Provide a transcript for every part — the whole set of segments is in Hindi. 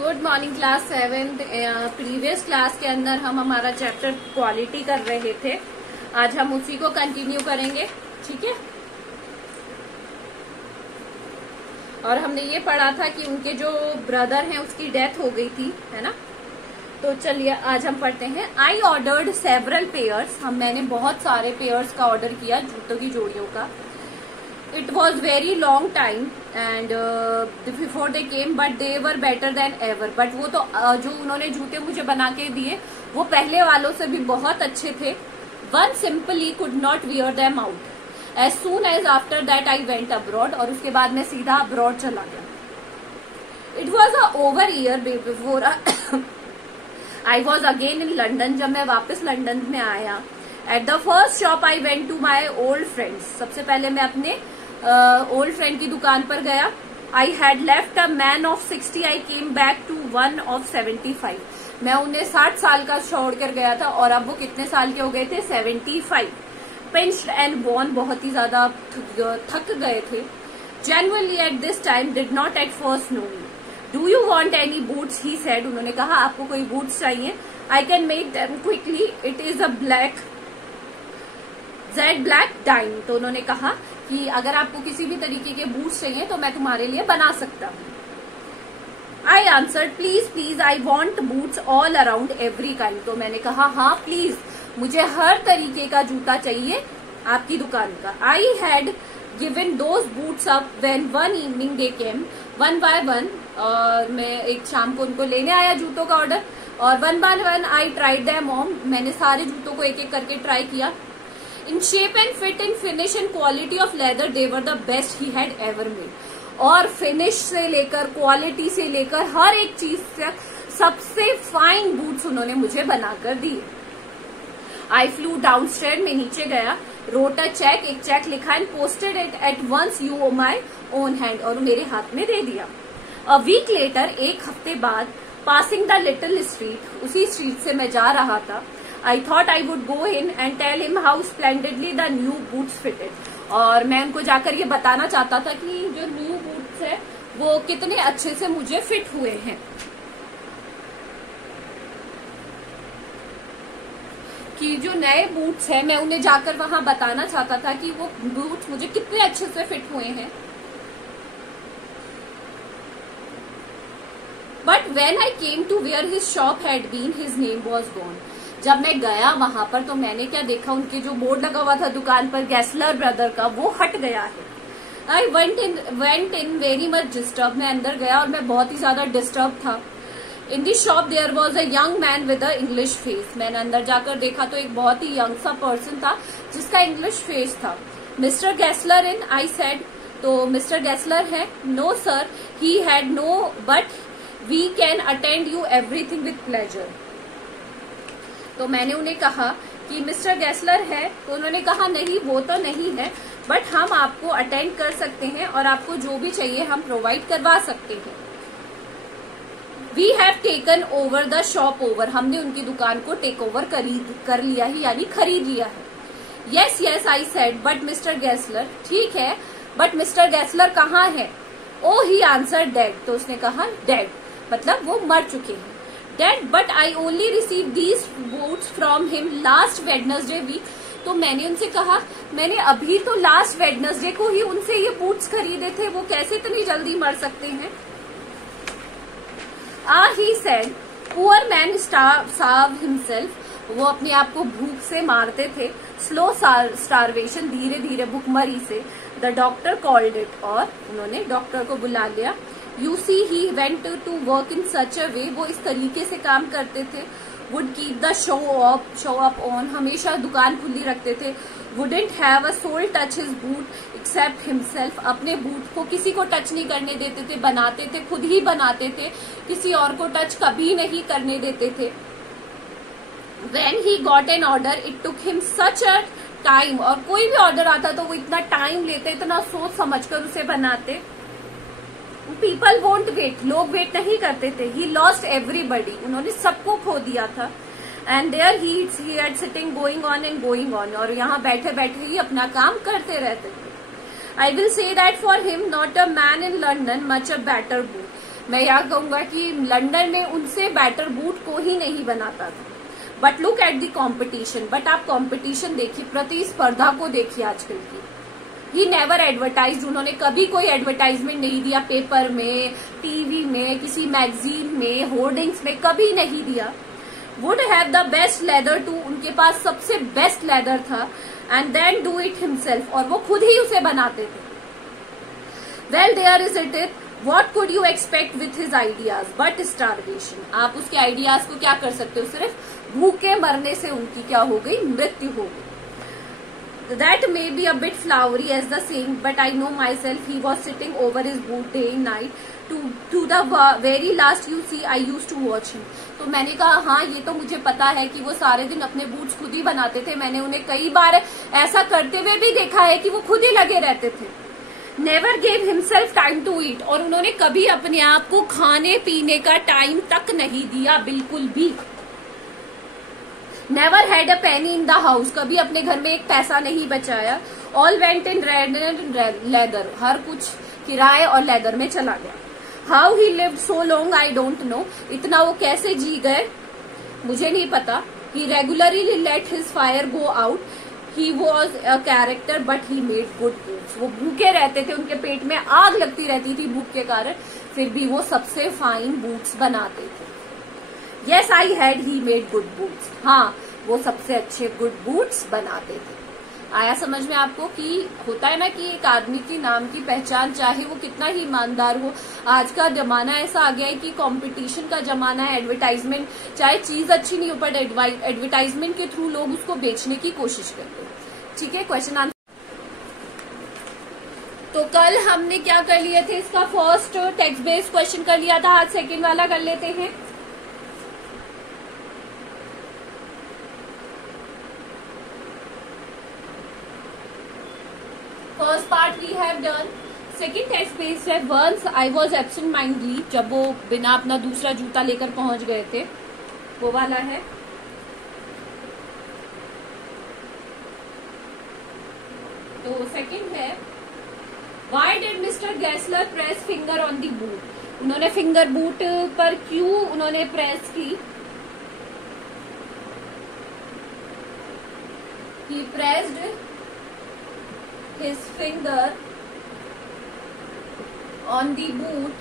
Good morning class 7th। Previous class के अंदर हम हमारा चैप्टर क्वालिटी कर रहे थे। आज हम उसी को कंटिन्यू करेंगे, ठीक है। और हमने ये पढ़ा था कि उनके जो ब्रदर हैं उसकी डेथ हो गई थी, है ना। तो चलिए आज हम पढ़ते हैं। I ordered several pairs. मैंने बहुत सारे पेयर्स का ऑर्डर किया, जूतों की जोड़ियों का। It was very long time and before they came but they were better than ever। but वो तो जो उन्होंने जूते मुझे बना के दिए वो पहले वालों से भी बहुत अच्छे थे। One simply could not wear them out as soon as after that I went abroad। और उसके बाद मैं सीधा अब्रॉड चला गया। It was a over year before I was again in London। जब मैं वापस लंदन में आया, at the first shop I went to my old friends। सबसे पहले मैं अपने ओल्ड फ्रेंड की दुकान पर गया। I had left a man of 60। I came back to one of 75। मैं उन्हें 60 साल का छोड़ कर गया था और अब वो कितने साल के हो गए थे? 75। पिंच्ड एंड बोन, बहुत ही ज्यादा थक गए थे। Genuinely at this time did not at first know me. Do you want any boots? He said. उन्होंने कहा आपको कोई बूट्स चाहिए? I can make them quickly. It is a black jade black dine. तो उन्होंने कहा कि अगर आपको किसी भी तरीके के बूट्स चाहिए तो मैं तुम्हारे लिए बना सकता हूँ। I answered please please I want boots all around every kind. तो मैंने कहा हाँ प्लीज, मुझे हर तरीके का जूता चाहिए आपकी दुकान का। I had given those boots up when one evening they came one by one. मैं एक शाम को उनको लेने आया जूतों का ऑर्डर, और one by one I tried them on. मैंने सारे जूतों को एक एक करके ट्राई किया। In shape and fit and finish and quality of leather they were the best he had ever made। और फिनिश से लेकर क्वालिटी से लेकर हर एक चीज से सबसे फाइन बूट्स उन्होंने मुझे बनाकर दिए। आई फ्लू डाउनस्टेयर, में नीचे गया। रोट अ चेक, एक चेक लिखा and posted it at once you oh my own hand, और मेरे हाथ में दे दिया। अ वीक लेटर, एक हफ्ते बाद, पासिंग द लिटिल स्ट्रीट, उसी स्ट्रीट से मैं जा रहा था। I thought I would go in and tell him how splendidly the new boots fitted। और मैं उनको जाकर ये बताना चाहता था कि जो न्यू बूट्स है वो कितने अच्छे से मुझे फिट हुए हैं। कि जो नए बूट्स है मैं उन्हें जाकर वहां बताना चाहता था कि वो बूट्स मुझे कितने अच्छे से फिट हुए हैं। But when I came to where his shop had been, his name was gone। जब मैं गया वहां पर तो मैंने क्या देखा, उनके जो बोर्ड लगा हुआ था दुकान पर गैसलर ब्रदर का, वो हट गया है। I went in very much disturb. मैं अंदर गया और मैं बहुत ही ज्यादा डिस्टर्ब था। In the shop there was a young man with a English face. मैंने अंदर जाकर देखा तो एक बहुत ही यंग सा पर्सन था जिसका इंग्लिश फेस था। Mister Gessler in? I said. तो मिस्टर गैसलर है? No sir, he had no, but we can attend you everything with pleasure. तो मैंने उन्हें कहा कि मिस्टर गैसलर है? तो उन्होंने कहा नहीं वो तो नहीं है, बट हम आपको अटेंड कर सकते हैं और आपको जो भी चाहिए हम प्रोवाइड करवा सकते हैं। We have taken over the shop over. हमने उनकी दुकान को टेक ओवर कर लिया है, यानी खरीद लिया है। Yes yes I said, but Mister Gessler. ठीक है, बट मिस्टर गैसलर कहाँ है? Oh he answer dead. तो उसने कहा डेड, मतलब वो मर चुके हैं। Dead, but I only received these boots from him last Wednesday week। तो मैंने उनसे कहा मैंने अभी तो लास्ट वेडनेसडे को ही उनसे ये बूट्स खरीदे थे, वो कैसे इतनी जल्दी मर सकते हैं? he said, poor man starved himself। वो अपने आप को भूख से मारते थे। स्लो स्टारवेशन, धीरे धीरे भूखमरी से। द डॉक्टर कॉल्ड इट, और उन्होंने डॉक्टर को बुला लिया। You see, he went to work in such a way। वो इस तरीके से काम करते थे। Would keep the show up on, हमेशा दुकान खुली रखते थे। Wouldn't have a soul touch his boot except himself। अपने बूट को किसी को टच नहीं करने देते थे, बनाते थे, खुद ही बनाते थे, किसी और को टच कभी नहीं करने देते थे। When he got an order, it took him such a time। और कोई भी ऑर्डर आता तो वो इतना टाइम लेते, इतना सोच समझ कर उसे बनाते। पीपल वोंट वेट, लोग वेट नहीं करते थे। ही लॉस्ट एवरीबडी, उन्होंने सबको खो दिया था। And there he had sitting going on and going on, और यहाँ बैठे बैठे ही अपना काम करते रहते थे। I will say that for him not a man in London much a better boot. मैं यहाँ कहूंगा कि लंदन में उनसे बेटर बूट को ही नहीं बनाता था। But look at the competition, but आप कॉम्पिटिशन देखिए, प्रतिस्पर्धा को देखिए आजकल की। ही नेवर एडवर्टाइज, उन्होंने कभी कोई एडवर्टाइजमेंट नहीं दिया, पेपर में, टीवी में, किसी मैगजीन में, होर्डिंग्स में, कभी नहीं दिया। Would have the best leather to, उनके पास सबसे बेस्ट लेदर था, and then do it himself, और वो खुद ही उसे बनाते थे। Well there is it it, what could you expect with his ideas but starvation. आप उसके आइडियाज को क्या कर सकते हो, सिर्फ भूखे मरने से उनकी क्या हो गई, मृत्यु हो गई। That may be a bit flowery as the saying, but I know myself, he was sitting over his boot day and night to the very last you see I used to watch him. तो मैंने कहा हाँ, ये तो मुझे पता है कि वो सारे दिन अपने बूट्स खुद ही बनाते थे, मैंने उन्हें कई बार ऐसा करते हुए भी देखा है कि वो खुद ही लगे रहते थे। Never gave himself time to eat, और उन्होंने कभी अपने आप को खाने पीने का टाइम तक नहीं दिया, बिल्कुल भी। Never had a penny in the house, कभी अपने घर में एक पैसा नहीं बचाया। All went in rent and leather, हर कुछ किराए और लेदर में चला गया। How he lived so long I don't know, इतना वो कैसे जी गए मुझे नहीं पता। He regularly let his fire go out, he was a character but he made good boots. वो भूखे रहते थे, उनके पेट में आग लगती रहती थी भूख के कारण, फिर भी वो सबसे फाइन बूट्स बनाते थे। Yes, I had he made good boots. हाँ, वो सबसे अच्छे गुड बूट्स बनाते थे। आया समझ में आपको कि होता है ना कि एक आदमी की नाम की पहचान, चाहे वो कितना ही ईमानदार हो। आज का जमाना ऐसा आ गया है कि कंपटीशन का जमाना है, एडवर्टाइजमेंट, चाहे चीज अच्छी नहीं हो पर एडवर्टाइजमेंट के थ्रू लोग उसको बेचने की कोशिश करते हैं। ठीक है, क्वेश्चन आंसर। तो कल हमने क्या कर लिए थे, इसका फर्स्ट टेक्स्ट बेस्ड क्वेश्चन कर लिया था, आज सेकेंड वाला कर लेते हैं। First part we have done. Second text based है once I was absent mindedly, जब वो बिना अपना दूसरा जूता लेकर पहुंच गए थे, वो वाला है। तो सेकंड है Why did Mr. Gessler press finger on the boot? उन्होंने फिंगर बूट पर क्यों उन्होंने प्रेस की? He pressed his finger on the boot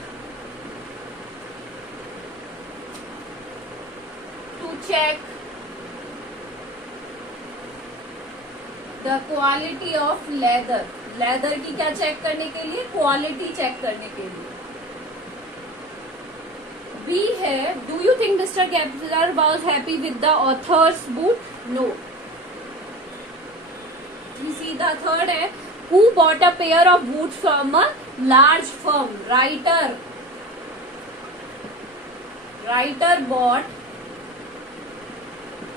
to check the quality of leather. Leather की क्या चेक करने के लिए, क्वालिटी चेक करने के लिए। बी है do you think Mister Gessler was happy with the authors boot? No. सीधा थर्ड है Who bought a pair of boots from a large firm? Writer bought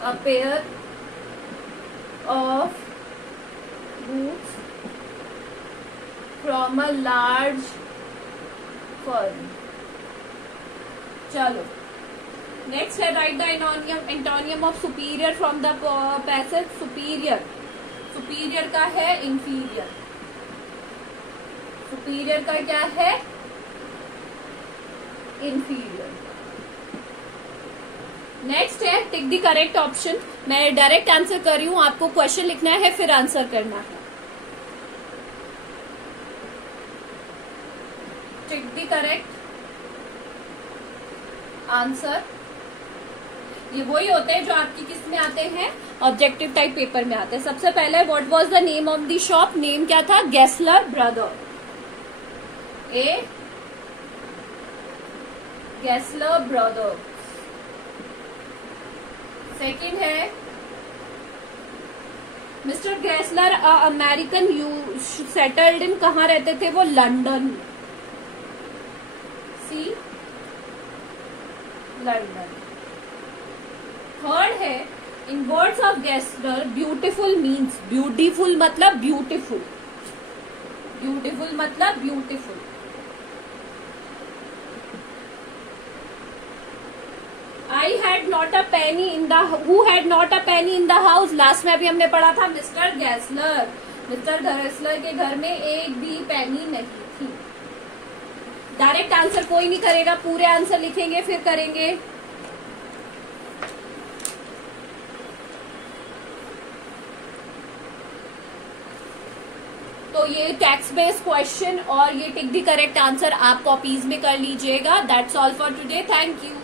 a pair of boots from a large firm. चलो नेक्स्ट है right the antonym of superior from the passage. Superior का है इंफीरियर, सुपीरियर का क्या है, इंफीरियर। नेक्स्ट है टिक द करेक्ट ऑप्शन। मैं डायरेक्ट आंसर कर रही हूं, आपको क्वेश्चन लिखना है फिर आंसर करना है। Tick the correct answer. ये वही होते हैं जो आपकी किस में आते हैं, ऑब्जेक्टिव टाइप पेपर में आते हैं। सबसे पहले what was the name of the shop? Name क्या था? Gessler brother. A Gessler brother. Second है Mister Gessler American you settled in, कहाँ रहते थे वो? लंदन। C London. थर्ड है in words of Gessler beautiful means, beautiful मतलब ब्यूटीफुल, ब्यूटीफुल मतलब beautiful. I had not a penny in the, who had not a penny in the house? Last में अभी हमने पढ़ा था मिस्टर गेस्लर। मिस्टर गेस्लर के घर में एक भी पेनी नहीं थी। डायरेक्ट आंसर कोई नहीं करेगा, पूरे आंसर लिखेंगे फिर करेंगे। तो ये टेक्स्ट बेस्ड क्वेश्चन और ये टिक द करेक्ट आंसर आप कॉपीज में कर लीजिएगा। That's all for today, thank you.